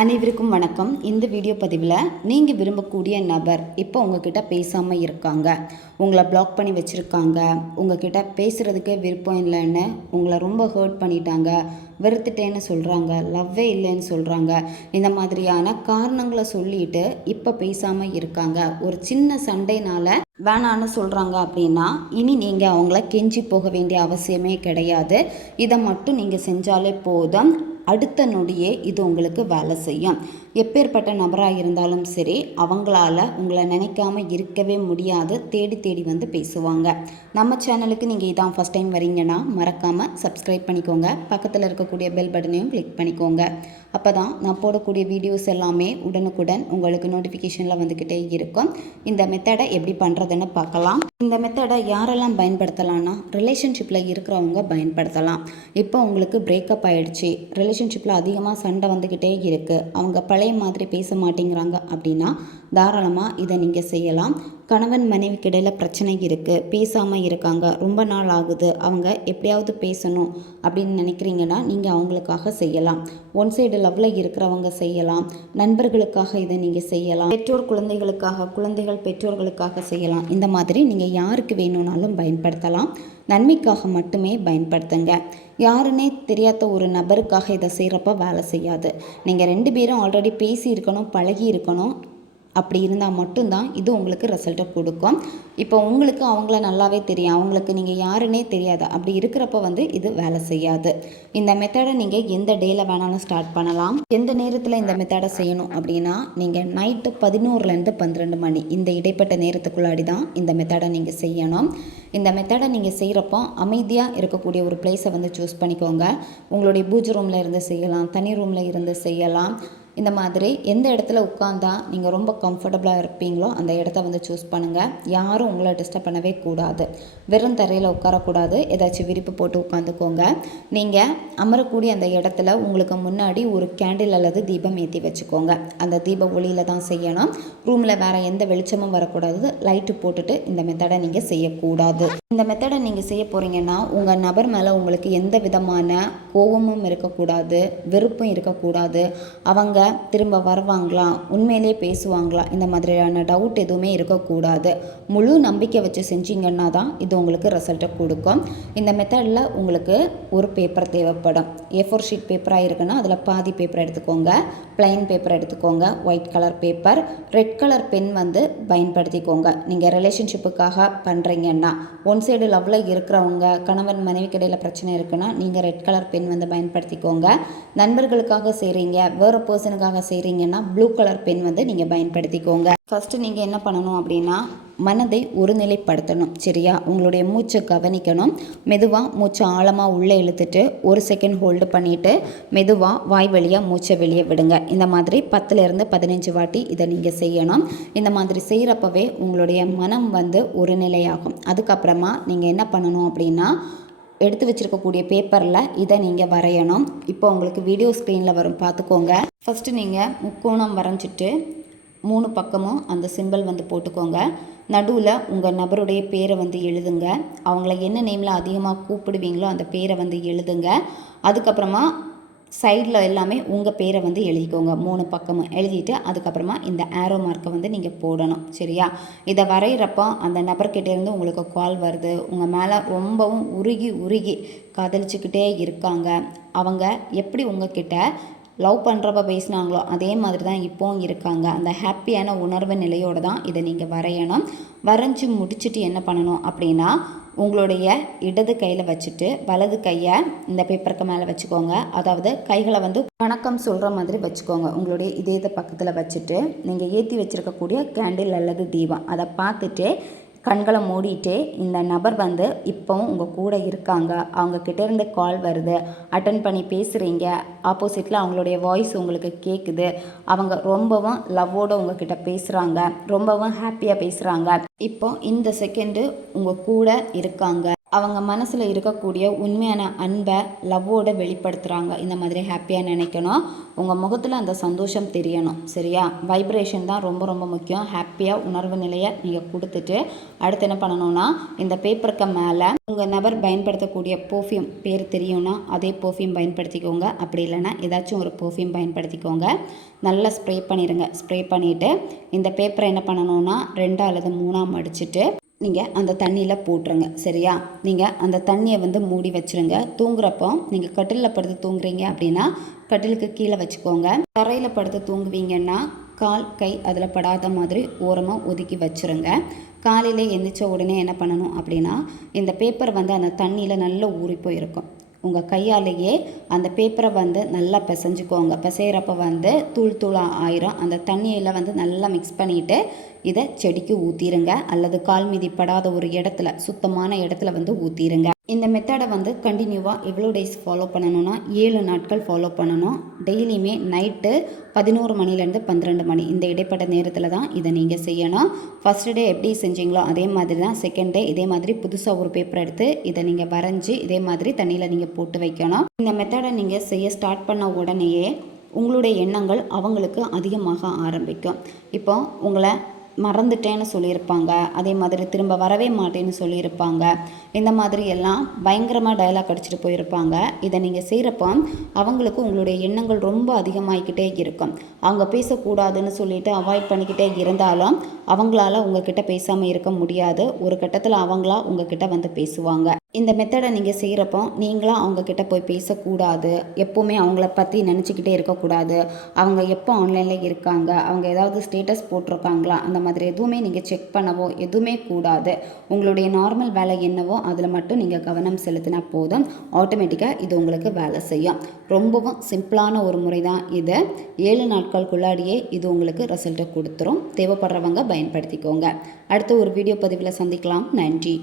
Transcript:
அனைவருக்கும் வணக்கம். இந்த வீடியோ பதிவில் நீங்கள் விரும்பக்கூடிய நபர் இப்போ உங்ககிட்ட பேசாமல் இருக்காங்க, உங்களை பிளாக் பண்ணி வச்சுருக்காங்க, உங்ககிட்ட பேசுகிறதுக்கே விருப்பம் இல்லைன்னு உங்களை ரொம்ப ஹர்ட் பண்ணிட்டாங்க, வெறுத்துட்டேன்னு சொல்கிறாங்க, லவ்வே இல்லைன்னு சொல்கிறாங்க. இந்த மாதிரியான காரணங்களை சொல்லிட்டு இப்போ பேசாமல் இருக்காங்க. ஒரு சின்ன சண்டைனால் வேணான்னு சொல்கிறாங்க அப்படின்னா இனி நீங்கள் அவங்கள கெஞ்சி போக வேண்டிய அவசியமே கிடையாது. இதை மட்டும் நீங்கள் செஞ்சாலே போதும். அடுத்த நொடியே இது உங்களுக்கு வேலை செய்யும். எப்பேற்பட்ட நபராக இருந்தாலும் சரி, அவங்களால உங்களை நினைக்காம இருக்கவே முடியாது. தேடி தேடி வந்து பேசுவாங்க. நம்ம சேனலுக்கு நீங்கள் இதான் ஃபஸ்ட் டைம் வரீங்கன்னா மறக்காமல் சப்ஸ்கிரைப் பண்ணிக்கோங்க. பக்கத்தில் இருக்கக்கூடிய பெல் பட்டனையும் கிளிக் பண்ணிக்கோங்க. அப்போ தான் நான் போடக்கூடிய வீடியோஸ் எல்லாமே உடனுக்குடன் உங்களுக்கு நோட்டிஃபிகேஷனில் வந்துக்கிட்டே இருக்கும். இந்த மெத்தடை எப்படி பண்ணுறதுன்னு பார்க்கலாம். இந்த மெத்தடை யாரெல்லாம் பயன்படுத்தலாம்னா, ரிலேஷன்ஷிப்பில் இருக்கிறவங்க பயன்படுத்தலாம். இப்போ உங்களுக்கு பிரேக்கப் ஆகிடுச்சு, ரிலேஷன்ஷிப்பில் அதிகமாக சண்டை வந்துக்கிட்டே இருக்குது, அவங்க பழைய மாதிரி பேச மாட்டேங்கிறாங்க அப்படின்னா தாராளமாக இதை நீங்கள் செய்யலாம். கணவன் மனைவிக்கு இடையில் பிரச்சனை இருக்குது, பேசாமல் இருக்காங்க, ரொம்ப நாள் ஆகுது, அவங்க எப்படியாவது பேசணும் அப்படின்னு நினைக்கிறீங்கன்னா நீங்கள் அவங்களுக்காக செய்யலாம். ஒன் சைடு லவ்வில் இருக்கிறவங்க செய்யலாம். நண்பர்களுக்காக இதை நீங்கள் செய்யலாம். பெற்றோர் குழந்தைகளுக்காக, குழந்தைகள் பெற்றோர்களுக்காக செய்யலாம். இந்த மாதிரி நீங்கள் யாருக்கு வேணும்னாலும் பயன்படுத்தலாம். நன்மைக்காக மட்டுமே பயன்படுத்துங்க. யாருன்னே தெரியாத ஒரு நபருக்காக இதை செய்கிறப்ப வேலை செய்யாது. நீங்கள் 2 பேரும் ஆல்ரெடி பேசி இருக்கணும், பழகி இருக்கணும். அப்படி இருந்தால் மட்டும்தான் இது உங்களுக்கு ரிசல்ட்டை கொடுக்கும். இப்போ உங்களுக்கு அவங்கள நல்லாவே தெரியும், அவங்களுக்கு நீங்கள் யாருன்னே தெரியாது. அப்படி இருக்கிறப்ப வந்து இது வேலை செய்யாது. இந்த மெத்தடை நீங்கள் எந்த டேயில் வேணாலும் ஸ்டார்ட் பண்ணலாம். எந்த நேரத்தில் இந்த மெத்தடை செய்யணும் அப்படின்னா, நீங்கள் நைட்டு 11லேருந்து 12 மணி இந்த இடைப்பட்ட நேரத்துக்குள்ளாடி தான் இந்த மெத்தடை நீங்கள் செய்யணும். இந்த மெத்தடை நீங்கள் செய்கிறப்போ அமைதியாக இருக்கக்கூடிய ஒரு பிளேஸை வந்து சூஸ் பண்ணிக்கோங்க. உங்களுடைய பூஜை ரூமில் இருந்து செய்யலாம், தனி ரூமில் இருந்து செய்யலாம். இந்த மாதிரி எந்த இடத்துல உட்காந்தா நீங்கள் ரொம்ப கம்ஃபர்டபுளாக இருப்பீங்களோ அந்த இடத்த வந்து சூஸ் பண்ணுங்கள். யாரும் உங்களை டிஸ்டர்ப் பண்ணவே கூடாது. வெறும் தரையில் உட்காரக்கூடாது. ஏதாச்சும் விரிப்பு போட்டு உட்காந்துக்கோங்க. நீங்கள் அமரக்கூடிய அந்த இடத்துல உங்களுக்கு முன்னாடி ஒரு கேண்டில் அல்லது தீபம் ஏற்றி வச்சுக்கோங்க. அந்த தீப ஒளியில் தான் செய்யணும். ரூமில் வேறு எந்த வெளிச்சமும் வரக்கூடாது. லைட்டு போட்டுட்டு இந்த மெத்தடை நீங்கள் செய்யக்கூடாது. இந்த மெத்தடை நீங்கள் செய்ய போகிறீங்கன்னா உங்கள் நபர் மேலே உங்களுக்கு எந்த விதமான கோபமும் இருக்கக்கூடாது, வெறுப்பும் இருக்கக்கூடாது. அவங்க திரும்ப வருவாங்களா, உண்மையிலே பேசுவாங்களா, இந்த மாதிரியான டவுட் எதுவுமே இருக்கக்கூடாது. முழு நம்பிக்கை வச்சு செஞ்சீங்கன்னா தான் இது உங்களுக்கு ரிசல்ட்டை கொடுக்கும். இந்த மெத்தடில் உங்களுக்கு ஒரு பேப்பர் தேவைப்படும். A4 ஷீட் பேப்பராக இருக்குன்னா அதில் பாதி பேப்பர் எடுத்துக்கோங்க. பிளைன் பேப்பர் எடுத்துக்கோங்க. White colour paper, red colour pen வந்து பயன்படுத்திக்கோங்க. நீங்கள் ரிலேஷன்ஷிப்புக்காக பண்ணுறீங்கன்னா, ஒன் சைடு லவ்வில் இருக்கிறவங்க, கணவன் மனைவிக்கு இடையில் பிரச்சனை இருக்குன்னா நீங்கள் ரெட் கலர் பென் வந்து பயன்படுத்திக்கோங்க. நண்பர்களுக்காக செய்கிறீங்க, வேறு பர்சனுக்காக செய்கிறீங்கன்னா ப்ளூ கலர் பென் வந்து நீங்கள் பயன்படுத்திக்கோங்க. ஃபஸ்ட்டு நீங்கள் என்ன பண்ணணும் அப்படின்னா, மனதை ஒருநிலைப்படுத்தணும். சரியா? உங்களுடைய மூச்சை கவனிக்கணும். மெதுவாக மூச்சை ஆழமாக உள்ளே இழுத்துட்டு 1 செகண்ட் ஹோல்டு பண்ணிவிட்டு மெதுவாக வாய் வழியாக மூச்சை வெளியே விடுங்க. இந்த மாதிரி 10லேருந்து 15 வாட்டி இதை நீங்கள் செய்யணும். இந்த மாதிரி செய்கிறப்பவே உங்களுடைய மனம் வந்து ஒரு நிலையாகும். அதுக்கப்புறமா நீங்கள் என்ன பண்ணணும் அப்படின்னா, எடுத்து வச்சுருக்கக்கூடிய பேப்பரில் இதை நீங்கள் வரையணும். இப்போ உங்களுக்கு வீடியோ ஸ்க்ரீனில் வரும், பார்த்துக்கோங்க. ஃபஸ்ட்டு நீங்கள் முக்கோணம் வரைஞ்சிட்டு 3 பக்கமும் அந்த சிம்பிள் வந்து போட்டுக்கோங்க. நடுவில் உங்கள் நபருடைய பேரை வந்து எழுதுங்க. அவங்கள என்ன நேமில் அதிகமாக கூப்பிடுவீங்களோ அந்த பேரை வந்து எழுதுங்க. அதுக்கப்புறமா சைடில் எல்லாமே உங்கள் பேரை வந்து எழுதிக்கோங்க. 3 பக்கமும் எழுதிட்டு அதுக்கப்புறமா இந்த ஆரோ மார்க்கை வந்து நீங்கள் போடணும். சரியா? இதை வரைகிறப்போ அந்த நபர்கிட்டேருந்து உங்களுக்கு கால் வருது, உங்கள் மேலே ரொம்பவும் உருகி உருகி காதலிச்சுக்கிட்டே இருக்காங்க. அவங்க எப்படி உங்ககிட்ட லவ் பண்ணுறப்ப பேசினாங்களோ அதே மாதிரி தான் இப்போவும் இருக்காங்க. அந்த ஹாப்பியான உணர்வு நிலையோடு தான் இதை நீங்கள் வரையணும். வரைஞ்சி முடிச்சுட்டு என்ன பண்ணணும் அப்படின்னா, உங்களுடைய இடது கையில் வச்சுட்டு வலது கையை இந்த பேப்பருக்கு மேலே வச்சுக்கோங்க. அதாவது கைகளை வந்து வணக்கம் சொல்கிற மாதிரி வச்சுக்கோங்க. உங்களுடைய இதயத்தை பக்கத்தில் வச்சுட்டு நீங்கள் ஏற்றி வச்சுருக்கக்கூடிய கேண்டில் அல்லது தீபம் அதை பார்த்துட்டு கண்களை மூடிட்டு, இந்த நபர் வந்து இப்போவும் உங்கள் கூட இருக்காங்க, அவங்கக்கிட்டேருந்து கால் வருது, அட்டன் பண்ணி பேசுகிறீங்க, ஆப்போசிட்டில் அவங்களுடைய வாய்ஸ் உங்களுக்கு கேட்குது, அவங்க ரொம்பவும் லவ்வோடு உங்ககிட்ட பேசுகிறாங்க, ரொம்பவும் ஹாப்பியாக பேசுகிறாங்க, இப்போ இந்த செகண்டு உங்கள் கூட இருக்காங்க அவங்க மனசில் இருக்கக்கூடிய உண்மையான அன்பை லவ்வோடு வெளிப்படுத்துகிறாங்க. இந்த மாதிரி ஹாப்பியாக நினைக்கணும். உங்கள் முகத்தில் அந்த சந்தோஷம் தெரியணும். சரியா? வைப்ரேஷன் தான் ரொம்ப ரொம்ப முக்கியம். ஹாப்பியாக உணர்வு நிலையை நீங்கள் கொடுத்துட்டு அடுத்து என்ன பண்ணணும்னா, இந்த பேப்பருக்கு மேலே உங்கள் நபர் பயன்படுத்தக்கூடிய பர்ஃப்யூம் பேர் தெரியும்னா அதே பர்ஃப்யூம் பயன்படுத்திக்கோங்க. அப்படி இல்லைன்னா ஏதாச்சும் ஒரு பர்ஃப்யூம் பயன்படுத்திக்கோங்க. நல்லா ஸ்ப்ரே பண்ணிடுங்க. ஸ்ப்ரே பண்ணிவிட்டு இந்த பேப்பரை என்ன பண்ணணும்னா 2 அல்லது 3 மடிச்சுட்டு நீங்கள் அந்த தண்ணியில் போட்டுருங்க. சரியா? நீங்கள் அந்த தண்ணியை மூடி வச்சுருங்க. தூங்குறப்போ நீங்கள் கட்டிலில் படுத்து தூங்குறீங்க அப்படின்னா கட்டிலுக்கு கீழே வச்சுக்கோங்க. தரையில் படுத்து தூங்குவீங்கன்னா கால் கை அதில் படாத மாதிரி ஓரமாக ஒதுக்கி வச்சுருங்க. காலையில் எந்திரிச்ச உடனே என்ன பண்ணணும் அப்படின்னா, இந்த பேப்பர் அந்த தண்ணியில் நல்லா ஊறி போயிருக்கும். உங்கள் கையாலேயே அந்த பேப்பரை நல்லா பிசைஞ்சுக்கோங்க. பிசைகிறப்ப தூள் தூளாக ஆயிரும். அந்த தண்ணியில் நல்லா மிக்ஸ் பண்ணிவிட்டு இதை செடிக்கு ஊற்றிடுங்க. அல்லது கால் மீதி படாத ஒரு இடத்துல, சுத்தமான இடத்துல ஊற்றிடுங்க. இந்த மெத்தடை கண்டினியூவாக எவ்வளோ டேஸ் ஃபாலோ பண்ணணும்னா 7 நாட்கள் ஃபாலோ பண்ணணும். டெய்லியுமே நைட்டு 11 மணிலேருந்து 12 மணி இந்த இடைப்பட்ட நேரத்தில் தான் இதை நீங்கள் செய்யணும். ஃபஸ்ட் டே எப்படி செஞ்சீங்களோ அதே மாதிரி தான் செகண்ட் டே இதே மாதிரி புதுசாக ஒரு பேப்பர் எடுத்து இதை நீங்கள் வரைஞ்சி இதே மாதிரி தண்ணியில் நீங்கள் போட்டு வைக்கணும். இந்த மெத்தடை நீங்கள் செய்ய ஸ்டார்ட் பண்ண உடனேயே உங்களுடைய எண்ணங்கள் அவங்களுக்கு அதிகமாக ஆரம்பிக்கும். இப்போ உங்களை மறந்துட்டேன்னு சொல்லியிருப்பாங்க. அதே மாதிரி திரும்ப வரவே மாட்டேன்னு சொல்லியிருப்பாங்க. இந்த மாதிரி எல்லாம் பயங்கரமாக டயலாக் அடிச்சுட்டு போயிருப்பாங்க. இதை நீங்கள் செய்கிறப்போ அவங்களுக்கு உங்களுடைய எண்ணங்கள் ரொம்ப அதிகமாகிக்கிட்டே இருக்கும். அவங்க பேசக்கூடாதுன்னு சொல்லிட்டு அவாய்ட் பண்ணிக்கிட்டே இருந்தாலும் அவங்களால உங்ககிட்ட பேசாமல் இருக்க முடியாது. ஒரு கட்டத்தில் அவங்களா உங்ககிட்ட பேசுவாங்க. இந்த மெத்தடை நீங்கள் செய்கிறப்போ நீங்களாம் அவங்கக்கிட்ட போய் பேசக்கூடாது. எப்போவுமே அவங்கள பற்றி நினச்சிக்கிட்டே இருக்கக்கூடாது. அவங்க எப்போ ஆன்லைனில் இருக்காங்க, அவங்க ஏதாவது ஸ்டேட்டஸ் போட்டிருக்காங்களா, அந்த மாதிரி எதுவுமே நீங்கள் செக் பண்ணவோ எதுவுமே கூடாது. உங்களுடைய நார்மல் வேலை என்னவோ அதில் மட்டும் நீங்கள் கவனம் செலுத்தினா போதும். ஆட்டோமேட்டிக்காக இது உங்களுக்கு வேலை செய்யும். ரொம்பவும் சிம்பிளான ஒரு முறை தான் இது. 7 நாட்களுக்குள்ளாடியே இது உங்களுக்கு ரிசல்ட்டை கொடுத்துரும். தேவைப்படுறவங்க பயன்படுத்திக்கோங்க. அடுத்த ஒரு வீடியோ பதிவில் சந்திக்கலாம். நன்றி.